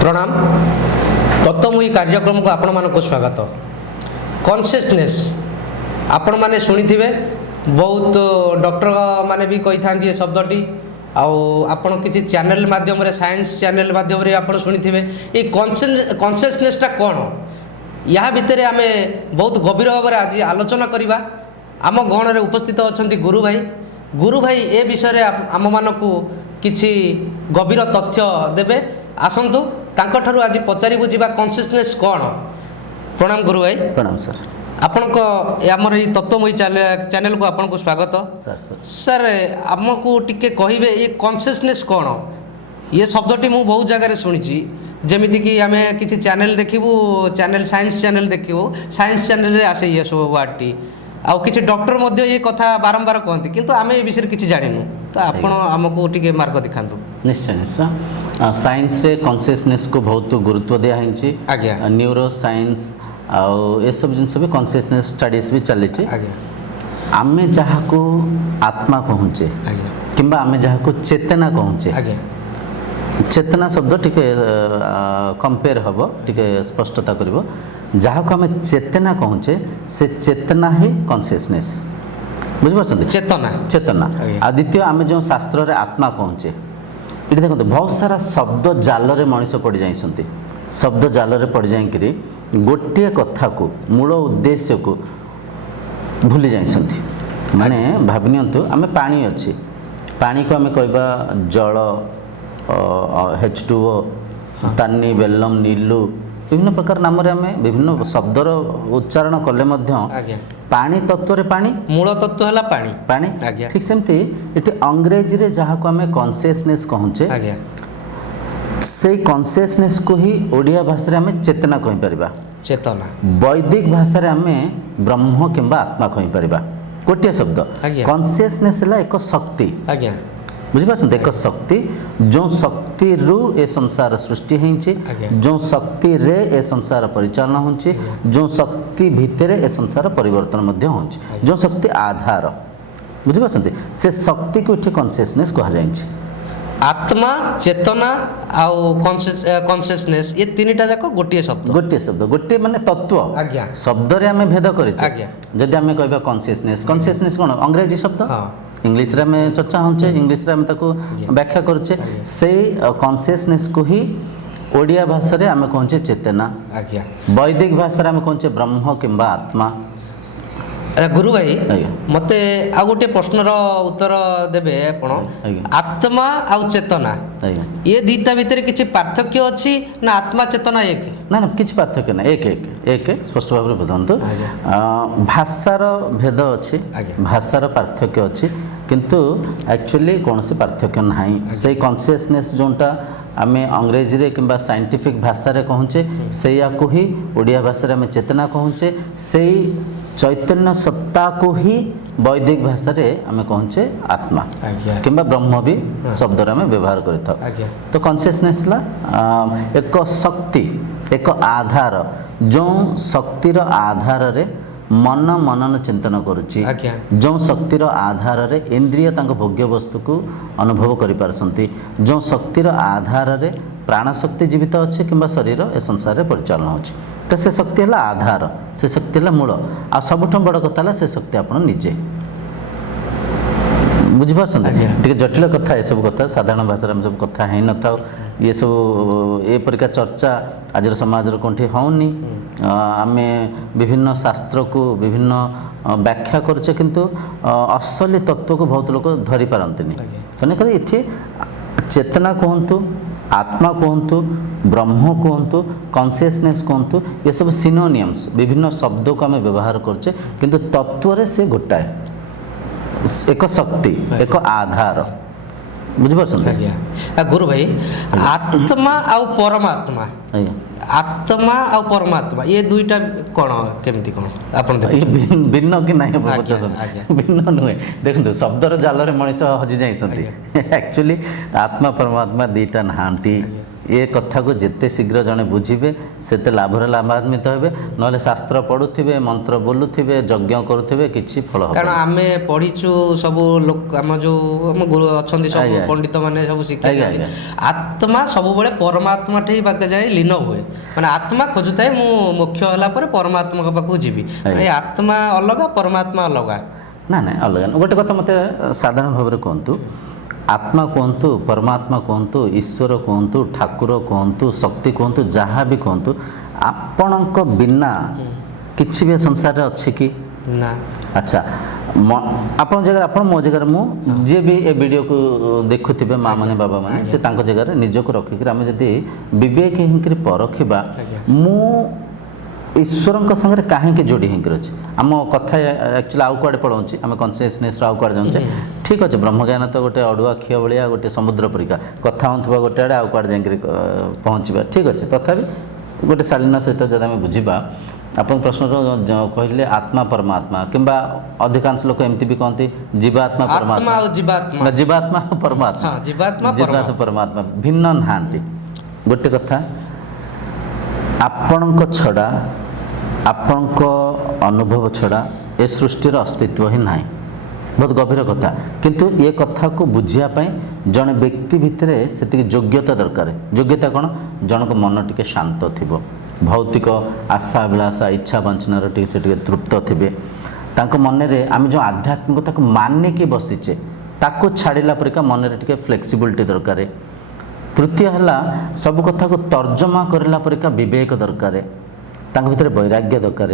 प्रणाम तत्वमयी कार्यक्रम को आपण मानक स्वागत। कॉन्शियसनेस आपण माने सुनी थिबे बहुत डॉक्टर माने भी कही था ये शब्दटी आपण किसी चैनल माध्यम रे साइंस चैनल माध्यम रे आपण सुनी थिबे ये कॉन्शियसनेसटा कौन या भितर आमे बहुत गभीर भाव में आज आलोचना करवा। आम गण रे उपस्थित अच्छा गुरु भाई ए विषय आम मानक किछि गभीर तथ्य देबे। आसंतु तांको आज पचारि बुझा कॉन्शियसनेस कौन। प्रणाम गुरु भाई। प्रणाम सर। आपणक आमर ये तत्वमयी चैनल को आपन को स्वागत। सर सर सर आमको टिके कहिबे ये कॉन्शियसनेस कौन। ये शब्दटी मु बहुत जगह शुणी जमीती कि आम किसी चैनल देखू चैनल साइंस चैनल देखू साइंस चैनल रे आसे ये सब वार्डटी आउ किसी डॉक्टर मध्य ये कथा बारंबार कहते किंतु आम ए विषय किसी जानू तो आपण आमको टिके मार्ग दिखातु। निश्चय निश्चय साइंस रे कॉन्शियसनेस को बहुत गुरुत्व दिया है। आज्ञा न्यूरो साइंस आउ ए सब जिनस भी कॉन्शियसनेस स्टडीज भी चली। आज्ञा आमे जहाँ को आत्मा कहूचे किंबा आमे जहाँ को चेतना कहूचे। आज्ञा चेतना शब्द टिके कंपेयर हम टिके स्पष्टता करिवो। जहाँ को आमे चेतना कहूचे से चेतना ही कॉन्शियसनेस बुझिपारछन्ती। चेतना चेतना आ द्वितीय आमे जो शास्त्र रे आत्मा कहूचे ये देखो बहुत सारा शब्द जाल रे मनीष पड़ जाइछन्ती। शब्द जाल रे पड़ जाइकरी गोटे कथा को मूल उद्देश्य को भूली जाइछन्ती। माने भाबनियंतु आमे पानी अछि पानी को आमे कहबा जल H2O तानी बेलम नीलू विभिन्न प्रकार नाम रे आमे विभिन्न शब्दर उच्चारण कले मध्य पानी तत्व रे पानी मूल तत्व हला पानी पानी। ठीक सेमती इटे अंग्रेजी रे जहाँ को आमे कॉन्शियसनेस कहूचे से कॉन्शियसनेस को ही ओडिया भाषा रे आमे चेतना कहि परिबा। चेतना वैदिक भाषा रे आमे ब्रह्म किंबा आत्मा कहि परिबा। गोटे शब्द कॉन्शियसनेस हला एक शक्ति। आज्ञा बुझिपारछन्ती एक शक्ति जो शक्ति रु ए संसार सृष्टि होइछि जो शक्ति रे ए संसार परिचालन होइछि जो शक्ति भितरे ए संसार परिवर्तन मध्य होइछि जो शक्ति आधार बुझिपारछन्ती से शक्ति को इठी कॉन्शियसनेस कहा जाइछि। आत्मा चेतना आउ कॉन्शियसनेस ये तीनटा जाक गोटे शब्द गोटे माने तत्व। आज्ञा शब्द रे हमें भेद करि आज्ञा जदि हमें कहबा कॉन्शियसनेस कोन अंग्रेजी शब्द इंग्लिश रे में चर्चा होचे इंग्लिश रे हम ताको व्याख्या करछे से कॉन्शियसनेस को ही ओडिया भाषा रे हमें कहचे चेतना। आज्ञा वैदिक भाषा रे हमें कहचे ब्रह्म किंबा आत्मा। गुरु भाई मते आ गोटे प्रश्नर उत्तर देबे आपण आत्मा आउ चेतना ये दीटा भितर किछि पार्थक्य अछि ना आत्मा चेतना एक ना किछि पार्थक्य ना एक स्पष्ट भाव रे बुझंतु। भाषार भेद अछि भाषार पार्थक्य अछि किंतु एक्चुअली कोनसे पार्थक्य नाही। से कॉन्शियसनेस जोंटा आमे अंग्रेजी रे किंबा साइंटिफिक भाषा रे कहूचे से या को ही ओडिया भाषा रे आमे चेतना कहूचे से चैतन्य सत्ता को ही वैदिक भाषा रे आमे कहूचे आत्मा किंबा ब्रह्म भी शब्द रे आमे व्यवहार करता। तो कॉन्शियसनेस ला एक शक्ति एक आधार जो शक्तिर आधार रे मन मनन चिंतन करुची जो शक्तिर आधार रे इंद्रिय तांको भोग्य वस्तु को अनुभव करि पारसंती जो शक्तिर आधार रे प्राण शक्ति जीवित अच्छे किंबा शरीर ए संसार रे परिचालन होची। तो से शक्ति हला आधार से शक्ति हला मूल आ सबठो बड़ कथा हला से शक्ति आपण निजे बुझी पारसंती। ठीक जटिल कथा ए सब कथा साधारण भाषा रे हम सब कथा है न था ये सब ए परिका चर्चा आज समाज रे कोठी होनी। आमे विभिन्न शास्त्र को विभिन्न व्याख्या करछे किंतु असली तत्व को बहुत लोग धरी पारंतनी। तने इथे चेतना कहंतु आत्मा कहंतु ब्रह्म कहंतु कॉन्शियसनेस कहंतु ये सब सिनोनिम्स विभिन्न शब्दों को आमे व्यवहार करछे किंतु तत्व रे से गोटाए एक शक्ति एक आधार बुझिपारछन्ती। गुरु भाई आत्मा आउ परमात्मा आत्मा आउ परमात्मा ये दुईटा कौन केमती कौन आपण भिन्न कि नहीं भिन्न नुहे देखो शब्दर जाल रे मनीष हजि जाइछन्ती। एक्चुअली आत्मा परमात्मा दुईटा नहांती ଏ କଥାକୁ ଯେତେ ଶୀଘ୍ର ଜଣେ ବୁଝିବେ ସେତେ ଲାଭରେ ଲାଭାନ୍ୱିତ ହେବେ। ନହେଲେ ଶାସ୍ତ୍ର ପଢ଼ୁଥିବେ, ମନ୍ତ୍ର ବୋଲୁଥିବେ, ଯଜ୍ଞ କରୁଥିବେ, କିଛି ଫଳ ହେବ। କାରଣ ଆମେ ପଢିଛୁ ସବୁ ଲୋକ ଆମ ଯୋଉ ଆମ ଗୁରୁ ଅଛନ୍ତି ସବୁ ଆଜ୍ଞା। ପଣ୍ଡିତ ମାନେ ସବୁ ଶିଖେଇ ଆଜ୍ଞା, ଦିଅନ୍ତି ଆତ୍ମା ସବୁବେଳେ ପରମାତ୍ମା ଠି ପାଖେ ଯାଇ ଲୀନ ହୁଏ। ମାନେ ଆତ୍ମା ଖୋଜୁଥାଏ ମୁଁ ମୋକ୍ଷ ହେଲା ପରେ ପରମାତ୍ମାଙ୍କ ପାଖକୁ ଯିବି। ଆଜ୍ଞା। ଏ ଆତ୍ମା ଅଲଗା ପରମାତ୍ମା ଅଲଗା। ନା ନାଇଁ ଅଲଗା ନୁହଁ। ଗୋଟେ କଥା ମୋତେ ସାଧାରଣ ଭାବରେ କୁହନ୍ତୁ, ଆତ୍ମା କୁହନ୍ତୁ, ପରମାତ୍ମା କୁହନ୍ତୁ, ଈଶ୍ୱର କୁହନ୍ତୁ, ଠାକୁର କୁହନ୍ତୁ, ଶକ୍ତି କୁହନ୍ତୁ, ଯାହା ବି କୁହନ୍ତୁ, ଆପଣଙ୍କ ବିନା କିଛି ବି ସଂସାରରେ ଅଛି କି? ନା। ଆଚ୍ଛା, ଆପଣଙ୍କ ଜାଗାରେ ଆପଣ, ମୋ ଜାଗାରେ ମୁଁ, ଯିଏ ବି ଏ ଭିଡ଼ିଓକୁ ଦେଖୁଥିବେ ମା ମାନେ ବାବା ମାନେ, ସେ ତାଙ୍କ ଜାଗାରେ ନିଜକୁ ରଖିକିରି ଆମେ ଯଦି ବିବେକ ହେଇକିରି ପରଖିବା ମୁଁ ଈଶ୍ୱରଙ୍କ ସାଙ୍ଗରେ କାହିଁକି ଯୋଡ଼ି ହେଇକିରି ଅଛି। ଆମ କଥା ଆକ୍ଚୁଆଲି ଆଉ କୁଆଡ଼େ ପଳାଉଛି, ଆମେ କନସିୟସନେସ୍ର ଆଉ କୁଆଡ଼େ ଯାଉଛେ। ଠିକ୍ ଅଛି, ବ୍ରହ୍ମଜ୍ଞାନ ତ ଗୋଟେ ଅଡ଼ୁଆ କ୍ଷୀୟ ଭଳିଆ ଗୋଟେ ସମୁଦ୍ର ପରିକା, କଥା ହେଉଥିବା ଗୋଟେ ଆଡ଼େ ଆଉ କୁଆଡ଼େ ଯାଇକରି ପହଞ୍ଚିବା। ଠିକ୍ ଅଛି, ତଥାପି ଗୋଟେ ଶାଳୀନ ସହିତ ଯଦି ଆମେ ବୁଝିବା, ଆପଣଙ୍କ ପ୍ରଶ୍ନର କହିଲେ ଆତ୍ମା ପରମାତ୍ମା, କିମ୍ବା ଅଧିକାଂଶ ଲୋକ ଏମିତି ବି କହନ୍ତି ଜୀବାତ୍ମା ଆତ୍ମା ପରମାତ୍ମା, ଆଉ ଜୀବାତ୍ମା। ନା ଜୀବାତ୍ମା ପରମାତ୍ମା, ହଁ, ଜୀବାତ୍ମା ଜୀବାତ୍ମା ପରମାତ୍ମା ଭିନ୍ନ ନାହାନ୍ତି। ଗୋଟେ କଥା, ଆପଣଙ୍କ ଛଡ଼ା, ଆପଣଙ୍କ ଅନୁଭବ ଛଡ଼ା ଏ ସୃଷ୍ଟିର ଅସ୍ତିତ୍ୱ ହିଁ ନାହିଁ। ବହୁତ ଗଭୀର କଥା, କିନ୍ତୁ ଏ କଥାକୁ ବୁଝିବା ପାଇଁ ଜଣେ ବ୍ୟକ୍ତି ଭିତରେ ସେତିକି ଯୋଗ୍ୟତା ଦରକାର। ଯୋଗ୍ୟତା କ'ଣ? ଜଣଙ୍କ ମନ ଟିକେ ଶାନ୍ତ ଥିବ, ଭୌତିକ ଆଶା ଅଭିଳାଷା ଇଚ୍ଛା ବାଞ୍ଚନାର ଟିକେ ସେ ଟିକେ ତୃପ୍ତ ଥିବେ। ତାଙ୍କ ମନରେ ଆମେ ଯେଉଁ ଆଧ୍ୟାତ୍ମିକତାକୁ ମାନିକି ବସିଛେ ତାକୁ ଛାଡ଼ିଲା ପରିକା ମନରେ ଟିକେ ଫ୍ଲେକ୍ସିବିଲିଟି ଦରକାର। ତୃତୀୟ ହେଲା, ସବୁ କଥାକୁ ତର୍ଜମା କରିଲା ପରିକା ବିବେକ ଦରକାର। ତାଙ୍କ ଭିତରେ ବୈରାଗ୍ୟ ଦରକାର।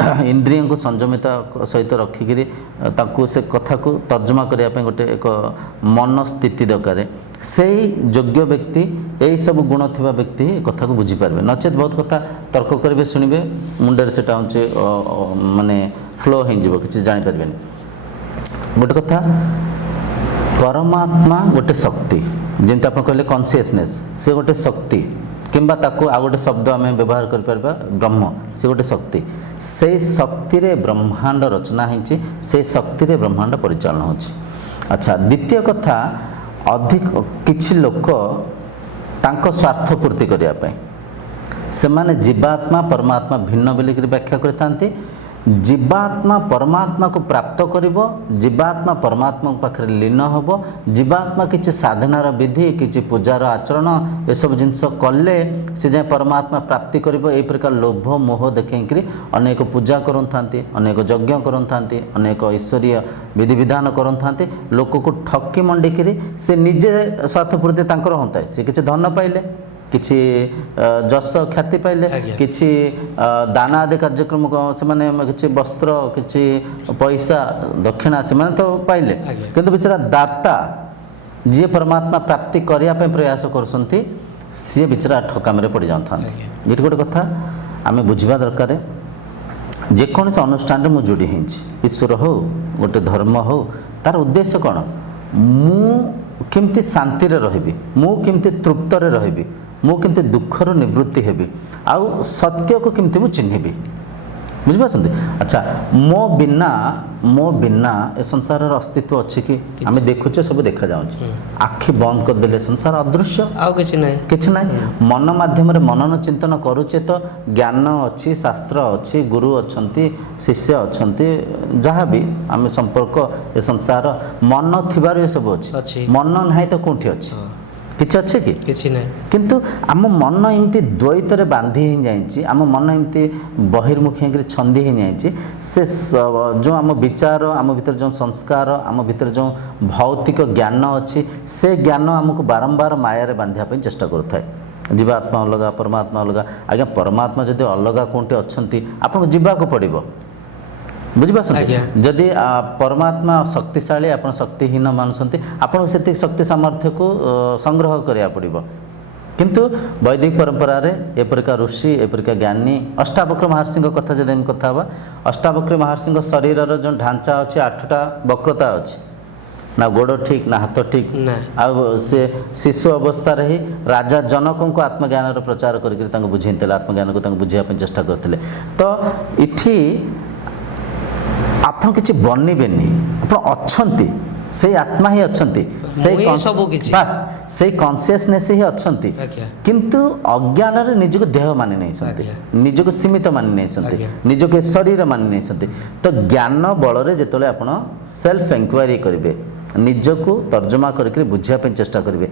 ଇନ୍ଦ୍ରିୟଙ୍କୁ ସଂଯମିତ ସହିତ ରଖିକିରି ତାକୁ ସେ କଥାକୁ ତର୍ଜମା କରିବା ପାଇଁ ଗୋଟେ ଏକ ମନସ୍ଥିତି ଦରକାର। ସେଇ ଯୋଗ୍ୟ ବ୍ୟକ୍ତି, ଏହିସବୁ ଗୁଣ ଥିବା ବ୍ୟକ୍ତି ଏ କଥାକୁ ବୁଝିପାରିବେ। ନଚେତ୍ ବହୁତ କଥା ତର୍କ କରିବେ, ଶୁଣିବେ, ମୁଣ୍ଡରେ ସେଟା ହେଉଛି ମାନେ ଫ୍ଲୋ ହେଇଯିବ, କିଛି ଜାଣିପାରିବେନି। ଗୋଟେ କଥା, ପରମାତ୍ମା ଗୋଟେ ଶକ୍ତି, ଯେମିତି ଆପଣ କହିଲେ କନସିୟସନେସ୍, ସେ ଗୋଟେ ଶକ୍ତି, କିମ୍ବା ତାକୁ ଆଉ ଗୋଟେ ଶବ୍ଦ ଆମେ ବ୍ୟବହାର କରିପାରିବା ବ୍ରହ୍ମ, ସେ ଗୋଟେ ଶକ୍ତି। ସେଇ ଶକ୍ତିରେ ବ୍ରହ୍ମାଣ୍ଡ ରଚନା ହେଇଛି, ସେଇ ଶକ୍ତିରେ ବ୍ରହ୍ମାଣ୍ଡ ପରିଚାଳନା ହେଉଛି। ଆଚ୍ଛା, ଦ୍ୱିତୀୟ କଥା, ଅଧିକ କିଛି ଲୋକ ତାଙ୍କ ସ୍ୱାର୍ଥ ପୂର୍ତ୍ତି କରିବା ପାଇଁ ସେମାନେ ଜୀବାତ୍ମା ପରମାତ୍ମା ଭିନ୍ନ ବୋଲିକରି ବ୍ୟାଖ୍ୟା କରିଥାନ୍ତି। ଜୀବାତ୍ମା ପରମାତ୍ମାକୁ ପ୍ରାପ୍ତ କରିବ, ଜୀବାତ୍ମା ପରମାତ୍ମା ପାଖରେ ଲୀନ ହେବ। ଜୀବାତ୍ମା କିଛି ସାଧନାର ବିଧି, କିଛି ପୂଜାର ଆଚରଣ, ଏସବୁ ଜିନିଷ କଲେ ସେ ଯାଏ ପରମାତ୍ମା ପ୍ରାପ୍ତି କରିବ। ଏହି ପ୍ରକାର ଲୋଭ ମୋହ ଦେଖେଇକିରି ଅନେକ ପୂଜା କରୁଥାନ୍ତି, ଅନେକ ଯଜ୍ଞ କରୁଥାନ୍ତି, ଅନେକ ଈଶ୍ୱରୀୟ ବିଧିବିଧାନ କରୁଥାନ୍ତି। ଲୋକକୁ ଠକି ମଣ୍ଡିକିରି ସେ ନିଜେ ସ୍ୱାର୍ଥପୂର୍ତ୍ତି ତାଙ୍କର ହୁଅନ୍ତାଏ। ସେ କିଛି ଧନ ପାଇଲେ, କିଛି ଯଶ ଖ୍ୟାତି ପାଇଲେ, କିଛି ଦାନ ଆଦି କାର୍ଯ୍ୟକ୍ରମ, ସେମାନେ କିଛି ବସ୍ତ୍ର, କିଛି ପଇସା ଦକ୍ଷିଣା ସେମାନେ ତ ପାଇଲେ, କିନ୍ତୁ ବିଚାରା ଦାତା ଯିଏ ପରମାତ୍ମା ପ୍ରାପ୍ତି କରିବା ପାଇଁ ପ୍ରୟାସ କରୁଛନ୍ତି, ସିଏ ବିଚାରା ଠକାମିରେ ପଡ଼ିଯାଉଥାନ୍ତି। ଏଠି ଗୋଟେ କଥା ଆମେ ବୁଝିବା ଦରକାର, ଯେକୌଣସି ଅନୁଷ୍ଠାନରେ ମୁଁ ଯୋଡ଼ି ହେଇଛି, ଈଶ୍ୱର ହେଉ, ଗୋଟେ ଧର୍ମ ହେଉ, ତାର ଉଦ୍ଦେଶ୍ୟ କ'ଣ? ମୁଁ କେମିତି ଶାନ୍ତିରେ ରହିବି, ମୁଁ କେମିତି ତୃପ୍ତରେ ରହିବି, ମୁଁ କେମିତି ଦୁଃଖରୁ ନିବୃତ୍ତି ହେବି, ଆଉ ସତ୍ୟକୁ କେମିତି ମୁଁ ଚିହ୍ନିବି। ବୁଝିପାରୁଛନ୍ତି? ଆଚ୍ଛା, ମୋ ବିନା ଏ ସଂସାରର ଅସ୍ତିତ୍ୱ ଅଛି କି? ଆମେ ଦେଖୁଛେ, ସବୁ ଦେଖାଯାଉଛି। ଆଖି ବନ୍ଦ କରିଦେଲେ ସଂସାର ଅଦୃଶ୍ୟ, ଆଉ କିଛି ନାହିଁ, କିଛି ନାହିଁ। ମନ ମାଧ୍ୟମରେ ମନନ ଚିନ୍ତନ କରୁଛେ ତ ଜ୍ଞାନ ଅଛି, ଶାସ୍ତ୍ର ଅଛି, ଗୁରୁ ଅଛନ୍ତି, ଶିଷ୍ୟ ଅଛନ୍ତି, ଯାହା ବି ଆମେ ସମ୍ପର୍କ ଏ ସଂସାର ମନ ଥିବାରୁ ଏସବୁ ଅଛି। ମନ ନାହିଁ ତ କେଉଁଠି ଅଛି? କିଛି ଅଛି କି? କିଛି ନାହିଁ। କିନ୍ତୁ ଆମ ମନ ଏମିତି ଦ୍ୱୈତରେ ବାନ୍ଧି ହେଇଯାଇଛି, ଆମ ମନ ଏମିତି ବହିର୍ମୁଖୀ ହେଇକରି ଛନ୍ଦି ହେଇଯାଇଛି। ସେ ଯେଉଁ ଆମ ବିଚାର, ଆମ ଭିତରେ ଯେଉଁ ସଂସ୍କାର, ଆମ ଭିତରେ ଯେଉଁ ଭୌତିକ ଜ୍ଞାନ ଅଛି, ସେ ଜ୍ଞାନ ଆମକୁ ବାରମ୍ବାର ମାୟାରେ ବାନ୍ଧିବା ପାଇଁ ଚେଷ୍ଟା କରୁଥାଏ। ଜୀବାତ୍ମା ଅଲଗା, ପରମାତ୍ମା ଅଲଗା। ଆଜ୍ଞା, ପରମାତ୍ମା ଯଦି ଅଲଗା କେଉଁଠି ଅଛନ୍ତି, ଆପଣଙ୍କୁ ଯିବାକୁ ପଡ଼ିବ। ବୁଝିପାରୁଛନ୍ତି? ଯଦି ପରମାତ୍ମା ଶକ୍ତିଶାଳୀ, ଆପଣ ଶକ୍ତିହୀନ ମାନୁଛନ୍ତି, ଆପଣଙ୍କୁ ସେତିକି ଶକ୍ତି ସାମର୍ଥ୍ୟକୁ ସଂଗ୍ରହ କରିବାକୁ ପଡ଼ିବ। କିନ୍ତୁ ବୈଦିକ ପରମ୍ପରାରେ ଏପରିକା ଋଷି, ଏପରିକା ଜ୍ଞାନୀ, ଅଷ୍ଟାବକ୍ର ମହର୍ଷିଙ୍କ କଥା ଯଦି ଆମେ କଥା ହେବା, ଅଷ୍ଟାବକ୍ର ମହର୍ଷିଙ୍କ ଶରୀରର ଯେଉଁ ଢାଞ୍ଚା ଅଛି, 8ଟା ବକ୍ରତା ଅଛି। ନା ଗୋଡ଼ ଠିକ୍, ନା ହାତ ଠିକ୍। ଆଉ ସେ ଶିଶୁ ଅବସ୍ଥାରେ ହିଁ ରାଜା ଜନକଙ୍କୁ ଆତ୍ମଜ୍ଞାନର ପ୍ରଚାର କରିକି ତାଙ୍କୁ ବୁଝେଇଥିଲେ, ଆତ୍ମଜ୍ଞାନକୁ ତାଙ୍କୁ ବୁଝିବା ପାଇଁ ଚେଷ୍ଟା କରିଥିଲେ। ତ ଏଠି ଆପଣ କିଛି ବନିବେନି, ଆପଣ ଅଛନ୍ତି, ସେଇ ଆତ୍ମା ହିଁ ଅଛନ୍ତି, ସେଇ ସବୁ କିଛି, ବାସ୍ ସେଇ କନସିୟସନେସ୍ ହିଁ ଅଛନ୍ତି ଆଜ୍ଞା କିନ୍ତୁ ଅଜ୍ଞାନରେ ନିଜକୁ ଦେହ ମାନି ନେଇଛନ୍ତି ନିଜକୁ ସୀମିତ ମାନି ନେଇଛନ୍ତି ନିଜକୁ ଶରୀର ମାନି ନେଇଛନ୍ତି ତ ଜ୍ଞାନ ବଳରେ ଯେତେବେଳେ ଆପଣ ସେଲ୍ଫ ଏନକ୍ୱାରି କରିବେ ନିଜକୁ ତର୍ଜମା କରିକି ବୁଝିବା ପାଇଁ ଚେଷ୍ଟା କରିବେ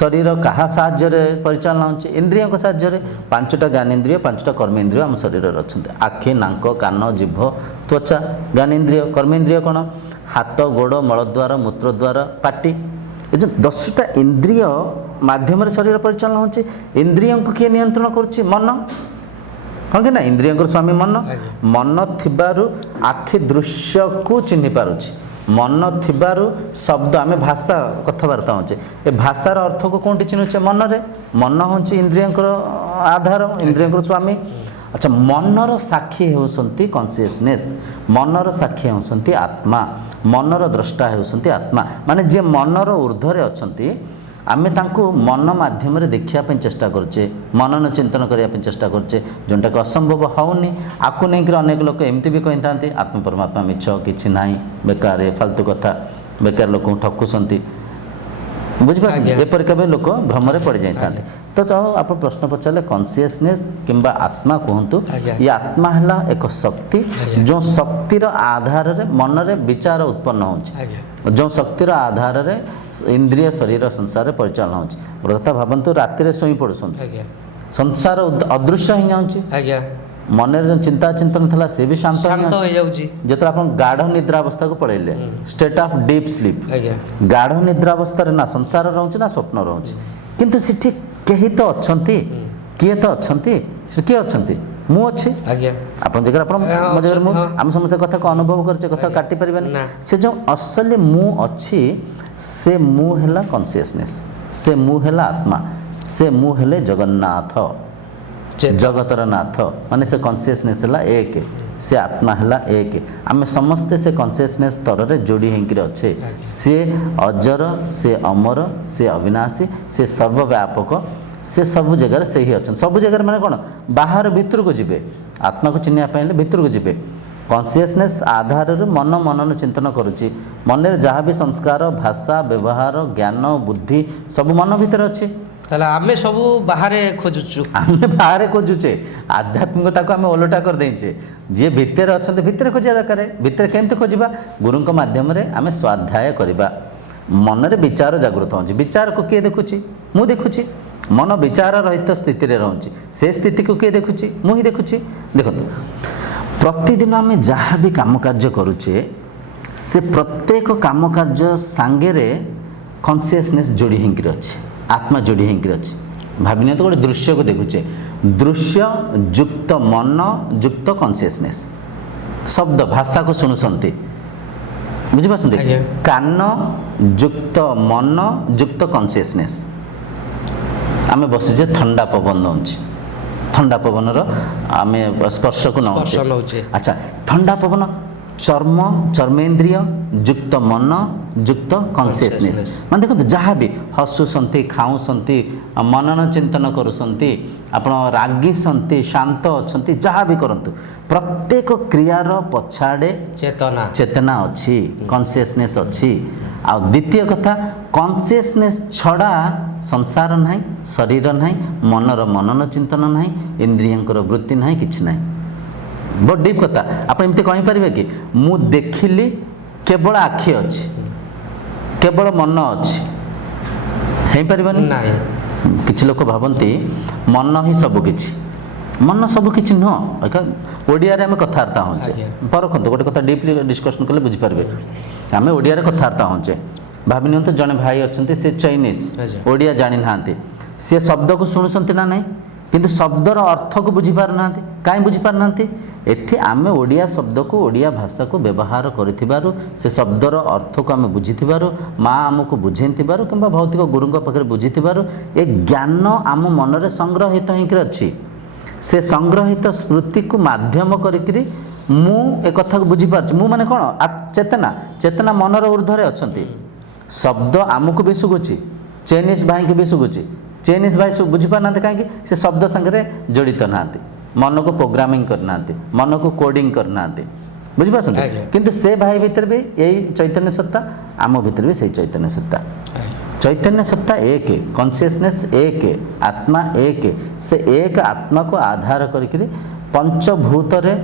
ଶରୀର କାହା ସାହାଯ୍ୟରେ ପରିଚାଳନା ହେଉଛି ଇନ୍ଦ୍ରିୟଙ୍କ ସାହାଯ୍ୟରେ 5ଟା ଜ୍ଞାନେନ୍ଦ୍ରିୟ 5ଟା କର୍ମେନ୍ଦ୍ରିୟ ଆମ ଶରୀରରେ ଅଛନ୍ତି ଆଖି ନାକ କାନ ଜିଭ ତ୍ୱଚା ଜ୍ଞାନେନ୍ଦ୍ରିୟ କର୍ମେନ୍ଦ୍ରିୟ କ'ଣ ହାତ ଗୋଡ଼ ମଳଦ୍ୱାର ମୂତ୍ରଦ୍ୱାର ପାଟି ଏ ଯେଉଁ 10ଟା ଇନ୍ଦ୍ରିୟ ମାଧ୍ୟମରେ ଶରୀର ପରିଚାଳନା ହେଉଛି ଇନ୍ଦ୍ରିୟଙ୍କୁ କିଏ ନିୟନ୍ତ୍ରଣ କରୁଛି ମନ ହଁ କି ନା ଇନ୍ଦ୍ରିୟଙ୍କର ସ୍ୱାମୀ ମନ ଥିବାରୁ ଆଖି ଦୃଶ୍ୟକୁ ଚିହ୍ନି ପାରୁଛି ମନ ଥିବାରୁ ଶବ୍ଦ ଆମେ ଭାଷା କଥାବାର୍ତ୍ତା ହେଉଛେ ଏ ଭାଷାର ଅର୍ଥକୁ କେଉଁଠି ଚିହ୍ନୁଛେ ମନରେ ମନ ହେଉଛି ଇନ୍ଦ୍ରିୟଙ୍କର ଆଧାର ଇନ୍ଦ୍ରିୟଙ୍କର ସ୍ୱାମୀ ଆଚ୍ଛା ମନର ସାକ୍ଷୀ ହେଉଛନ୍ତି କନସିୟସନେସ୍ ମନର ସାକ୍ଷୀ ହେଉଛନ୍ତି ଆତ୍ମା ମନର ଦ୍ରଷ୍ଟା ହେଉଛନ୍ତି ଆତ୍ମା ମାନେ ଯିଏ ମନର ଊର୍ଦ୍ଧ୍ୱରେ ଅଛନ୍ତି ଆମେ ତାଙ୍କୁ ମନ ମାଧ୍ୟମରେ ଦେଖିବା ପାଇଁ ଚେଷ୍ଟା କରୁଛେ ମନନ ଚିନ୍ତନ କରିବା ପାଇଁ ଚେଷ୍ଟା କରୁଛେ ଯେଉଁଟାକି ଅସମ୍ଭବ ହେଉନି ଆକୁ ନେଇକରି ଅନେକ ଲୋକ ଏମିତି ବି କହିଥାନ୍ତି ଆତ୍ମ ପରମାତ୍ମା ମିଛ କିଛି ନାହିଁ ବେକାର ଫାଲତୁ କଥା ବେକାର ଲୋକଙ୍କୁ ଠକୁଛନ୍ତି ବୁଝିପାରୁଛନ୍ତି ଏପରି କେବେ ଲୋକ ଭ୍ରମରେ ପଡ଼ିଯାଇଥାନ୍ତି ତ ଆପଣ ପ୍ରଶ୍ନ ପଚାରିଲେ କନସିୟସନେସ୍ କିମ୍ବା ଆତ୍ମା କୁହନ୍ତୁ ଏ ଆତ୍ମା ହେଲା ଏକ ଶକ୍ତି ଯେଉଁ ଶକ୍ତିର ଆଧାରରେ ମନରେ ବିଚାର ଉତ୍ପନ୍ନ ହେଉଛି ଯେଉଁ ଶକ୍ତିର ଆଧାରରେ ଇନ୍ଦ୍ରିୟ ଶରୀର ସଂସାରରେ ପରିଚାଳନା ହେଉଛି ଗୋଟେ କଥା ଭାବନ୍ତୁ ରାତିରେ ଶୋଇ ପଡ଼ୁଛନ୍ତି ସଂସାର ଅଦୃଶ୍ୟ ହେଇଯାଉଛି ମନରେ ଯେଉଁ ଚିନ୍ତା ଚିନ୍ତନ ଥିଲା ସେ ବି ଶାନ୍ତ ହେଇଯାଉଛି ଯେତେବେଳେ ଆପଣ ଗାଢ଼ ନିଦ୍ରା ଅବସ୍ଥାକୁ ପଳେଇଲେ ଷ୍ଟେଟ୍ ଅଫ୍ ଡିପ୍ ସ୍ଲିପ୍ ଗାଢ଼ ନିଦ୍ରା ଅବସ୍ଥାରେ ନା ସଂସାର ରହୁଛି ନା ସ୍ୱପ୍ନ ରହୁଛି କିନ୍ତୁ ସେଠି କେହି ତ ଅଛନ୍ତି କିଏ ତ ଅଛନ୍ତି ସେ କିଏ ଅଛନ୍ତି ମୁଁ ଅଛି ଆପଣ ଜାଗାରେ ଆପଣ ମୋ ଜାଗାରେ ମୁଁ ଆମେ ସମସ୍ତେ କଥାକୁ ଅନୁଭବ କରୁଛେ କଥା କାଟି ପାରିବାନି ସେ ଯେଉଁ ଅସଲି ମୁଁ ଅଛି ସେ ମୁଁ ହେଲା କନସିୟସନେସ୍ ସେ ମୁଁ ହେଲା ଆତ୍ମା ସେ ମୁଁ ହେଲେ ଜଗନ୍ନାଥ ଜଗତର ନାଥ ମାନେ ସେ କନସିୟସନେସ୍ ହେଲା ଏକ ସେ ଆତ୍ମା ହେଲା ଏକ ଆମେ ସମସ୍ତେ ସେ କନସିୟସନେସ୍ ସ୍ତରରେ ଯୋଡ଼ି ହେଇକିରି ଅଛେ ସେ ଅଜର ସେ ଅମର ସେ ଅବିନାଶୀ ସେ ସର୍ବବ୍ୟାପକ ସେ ସବୁ ଜାଗାରେ ସେ ହିଁ ଅଛନ୍ତି ସବୁ ଜାଗାରେ ମାନେ କ'ଣ ବାହାର ଭିତରକୁ ଯିବେ ଆତ୍ମାକୁ ଚିହ୍ନିବା ପାଇଁ ହେଲେ ଭିତରକୁ ଯିବେ କନସିୟସନେସ୍ ଆଧାରରେ ମନନ ଚିନ୍ତନ କରୁଛି ମନରେ ଯାହା ବି ସଂସ୍କାର ଭାଷା ବ୍ୟବହାର ଜ୍ଞାନ ବୁଦ୍ଧି ସବୁ ମନ ଭିତରେ ଅଛି ତାହେଲେ ଆମେ ସବୁ ବାହାରେ ଖୋଜୁଛୁ ଆମେ ବାହାରେ ଖୋଜୁଛେ ଆଧ୍ୟାତ୍ମିକତାକୁ ଆମେ ଓଲଟା କରିଦେଇଛେ ଯିଏ ଭିତରେ ଅଛନ୍ତି ଭିତରେ ଖୋଜିବା ଦରକାର ଭିତରେ କେମିତି ଖୋଜିବା ଗୁରୁଙ୍କ ମାଧ୍ୟମରେ ଆମେ ସ୍ୱାଧ୍ୟାୟ କରିବା ମନରେ ବିଚାର ଜାଗୃତ ହେଉଛି ବିଚାରକୁ କିଏ ଦେଖୁଛି ମୁଁ ଦେଖୁଛି ମନ ବିଚାର ରହିତ ସ୍ଥିତିରେ ରହୁଛି ସେ ସ୍ଥିତିକୁ କିଏ ଦେଖୁଛି ମୁଁ ହିଁ ଦେଖୁଛି ଦେଖନ୍ତୁ ପ୍ରତିଦିନ ଆମେ ଯାହା ବି କାମ କାର୍ଯ୍ୟ କରୁଛେ ସେ ପ୍ରତ୍ୟେକ କାମ କାର୍ଯ୍ୟ ସାଙ୍ଗରେ କନସିୟସନେସ୍ ଯୋଡ଼ି ହେଇକିରି ଅଛି ଆତ୍ମା ଯୋଡ଼ି ହେଇକିରି ଅଛି ଭାବି ନିଅନ୍ତୁ ଗୋଟେ ଦୃଶ୍ୟକୁ ଦେଖୁଛେ ଦୃଶ୍ୟ ଯୁକ୍ତ ମନ ଯୁକ୍ତ କନସିୟସନେସ୍ ଶବ୍ଦ ଭାଷାକୁ ଶୁଣୁଛନ୍ତି ବୁଝିପାରୁଛନ୍ତି କାନ ଯୁକ୍ତ ମନ ଯୁକ୍ତ କନସିୟସନେସ୍ ଆମେ ବସିଛେ ଥଣ୍ଡା ପବନ ନେଉଛି ଥଣ୍ଡା ପବନର ଆମେ ସ୍ପର୍ଶକୁ ନେଉଛେ ଆଚ୍ଛା ଥଣ୍ଡା ପବନ ଚର୍ମେନ୍ଦ୍ରିୟ ଯୁକ୍ତ ମନ ଯୁକ୍ତ କନସିୟସନେସ୍ ମାନେ ଦେଖନ୍ତୁ ଯାହା ବି ହସୁଛନ୍ତି ଖାଉଛନ୍ତି ମନନ ଚିନ୍ତନ କରୁଛନ୍ତି ଆପଣ ରାଗିଛନ୍ତି ଶାନ୍ତ ଅଛନ୍ତି ଯାହା ବି କରନ୍ତୁ ପ୍ରତ୍ୟେକ କ୍ରିୟାର ପଛଆଡ଼େ ଚେତନା ଅଛି କନସିୟସନେସ୍ ଅଛି ଆଉ ଦ୍ୱିତୀୟ କଥା କନସିୟସନେସ୍ ଛଡ଼ା ସଂସାର ନାହିଁ ଶରୀର ନାହିଁ ମନର ମନନ ଚିନ୍ତନ ନାହିଁ ଇନ୍ଦ୍ରିୟଙ୍କର ବୃତ୍ତି ନାହିଁ କିଛି ନାହିଁ ବହୁତ ଡିପ୍ କଥା ଆପଣ ଏମିତି କହିପାରିବେ କି ମୁଁ ଦେଖିଲି କେବଳ ଆଖି ଅଛି କେବଳ ମନ ଅଛି ହେଇପାରିବନି କିଛି ଲୋକ ଭାବନ୍ତି ମନ ହିଁ ସବୁକିଛି ମନ ସବୁକିଛି ନୁହଁ ଓଡ଼ିଆରେ ଆମେ କଥାବାର୍ତ୍ତା ହେଉଛେ ପରଖନ୍ତୁ ଗୋଟେ କଥା ଡିପ୍ଲି ଡିସ୍କସନ୍ କଲେ ବୁଝିପାରିବେ ଆମେ ଓଡ଼ିଆରେ କଥାବାର୍ତ୍ତା ହେଉଛେ ଭାବି ନିଅନ୍ତୁ ଜଣେ ଭାଇ ଅଛନ୍ତି ସେ ଚାଇନିଜ୍ ଓଡ଼ିଆ ଜାଣିନାହାନ୍ତି ସେ ଶବ୍ଦକୁ ଶୁଣୁଛନ୍ତି ନା ନାହିଁ କିନ୍ତୁ ଶବ୍ଦର ଅର୍ଥକୁ ବୁଝିପାରୁନାହାନ୍ତି କାହିଁ ବୁଝିପାରୁନାହାନ୍ତି ଏଠି ଆମେ ଓଡ଼ିଆ ଶବ୍ଦକୁ ଓଡ଼ିଆ ଭାଷାକୁ ବ୍ୟବହାର କରିଥିବାରୁ ସେ ଶବ୍ଦର ଅର୍ଥକୁ ଆମେ ବୁଝିଥିବାରୁ ମା ଆମକୁ ବୁଝେଇଥିବାରୁ କିମ୍ବା ଭୌତିକ ଗୁରୁଙ୍କ ପାଖରେ ବୁଝିଥିବାରୁ ଏ ଜ୍ଞାନ ଆମ ମନରେ ସଂଗ୍ରହିତ ହେଇକିରି ଅଛି ସେ ସଂଗ୍ରହିତ ସ୍ମୃତିକୁ ମାଧ୍ୟମ କରିକିରି ମୁଁ ଏ କଥାକୁ ବୁଝିପାରୁଛି ମୁଁ ମାନେ କ'ଣ ଚେତନା ମନର ଊର୍ଦ୍ଧ୍ୱରେ ଅଛନ୍ତି ଶବ୍ଦ ଆମକୁ ବି ଶୁଭୁଛି ଚାଇନିଜ୍ ଭାଇଙ୍କୁ ବି ଶୁଭୁଛି ଚାଇନିଜ୍ ଭାଇ ବୁଝିପାରୁନାହାନ୍ତି କାହିଁକି ସେ ଶବ୍ଦ ସାଙ୍ଗରେ ଜଡ଼ିତ ନାହାନ୍ତି ମନକୁ ପ୍ରୋଗ୍ରାମିଂ କରିନାହାନ୍ତି ମନକୁ କୋଡ଼ିଂ କରିନାହାନ୍ତି ବୁଝିପାରୁଛନ୍ତି କିନ୍ତୁ ସେ ଭାଇ ଭିତରେ ବି ଏଇ ଚୈତନ୍ୟ ସତ୍ତା ଆମ ଭିତରେ ବି ସେଇ ଚୈତନ୍ୟ ସତ୍ତା चैतन्य सत्ता एक, कॉन्शियसनेस एक, आत्मा एक, से एक आत्मा को आधार करके पंचभूत रे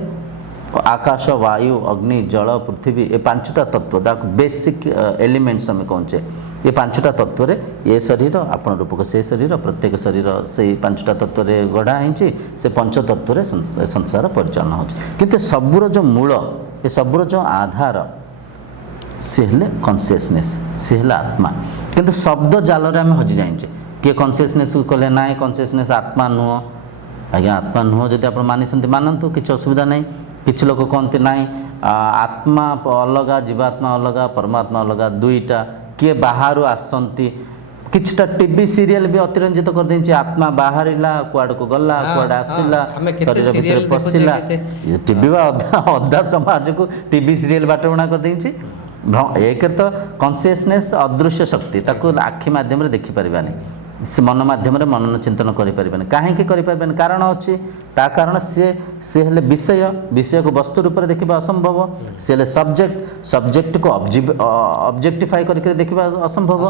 आकाश वायु अग्नि जल पृथ्वी ये पांचटा तत्व बेसिक एलिमेंट्स आम कहचे ये पांचटा तत्व रे ये शरीर आपण रूपक से शरीर प्रत्येक शरीर से पांचटा तत्व रे गढ़ा होती से पंच तत्व रे संसार परिचालन हो किंतु सबुर जो मूल ये सबुर जो आधार सी हेले कॉन्शियसनेस सी हेले आत्मा किंतु शब्द जाल आम हजि जाए किए कॉन्शियसनेस को कहले ना कॉन्शियसनेस आत्मा नुह आज्ञा आत्मा नुह जब आप मानी मानतु किसी असुविधा नहीं किसी लोग कहते ना आत्मा अलग जीवात्मा अलग परमात्मा अलग दुईटा किए बाहर आसती किछटा टीवी सीरियल भी अतिरंजित कर देछि आत्मा बाहर कुआड़ को गला कुआड़ आसिला शरीर भीतर पशिला टीवी अधा समाज को टीवी सीरियल बाटबणा कर देछि एक तो कॉन्शियसनेस अदृश्य शक्ति ताको आखि माध्यम रे देखि परिबानी से मन माध्यम रे मनन चिंतन करि परिबानी काहे कि करि परिबानी कारण अछि ता कारण से हेले विषय को वस्तु रूप में देखा असंभव से हेले सब्जेक्ट को ऑब्जेक्टिफाई करके देखा असंभव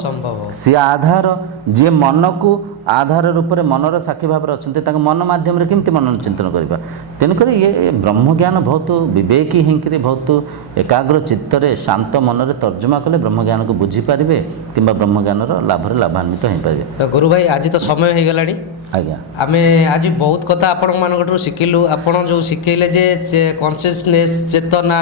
सी आधार जी मन को आधार रूप में मनर साक्षी भाव अच्छा मन माध्यम केमती मनन चिंतन करवा तेणुक ये ब्रह्म ज्ञान बहुत विवेकी होकर बहुत एकाग्र चित्तर शांत मनरे तर्जुमा कले ब्रह्म ज्ञान को बुझीपारे कि ब्रह्म ज्ञान लाभ लाभान्वित हो पारे। गुरु भाई आज तो समय हो गलानी आज्ञा आमे आज बहुत कथा आपण मानकठू शिखिलु आपण जो शिखेले जे कॉन्शियसनेस चेतना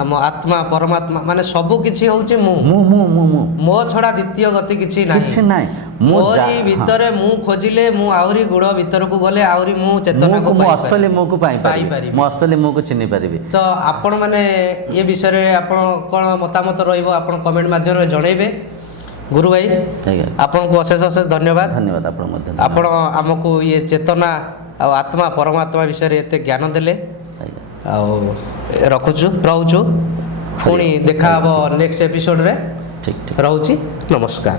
आम आत्मा परमात्मा माने सबु किछि होउची मो छड़ा द्वितीय गति किछि नाही मोरी भितरे मु खोजिले मु आउरी गुड़ भीतर को गले आउरी मु चेतना को असली मो को पाई मो असली मो को चिन्हि पारिबी। तो आपण माने ये विषय रे आपण कोन मतामत रहइबो आपण कमेंट माध्यम रे जणैबे। गुरु भाई आपन को अशेष अशेष धन्यवाद आपण आमको ये चेतना आ आत्मा परमात्मा विषय रे एते ज्ञान देले आ रखुछु रहउछु पुणी देखा हबो नेक्स्ट एपिसोड रे। ठीक रहउची नमस्कार।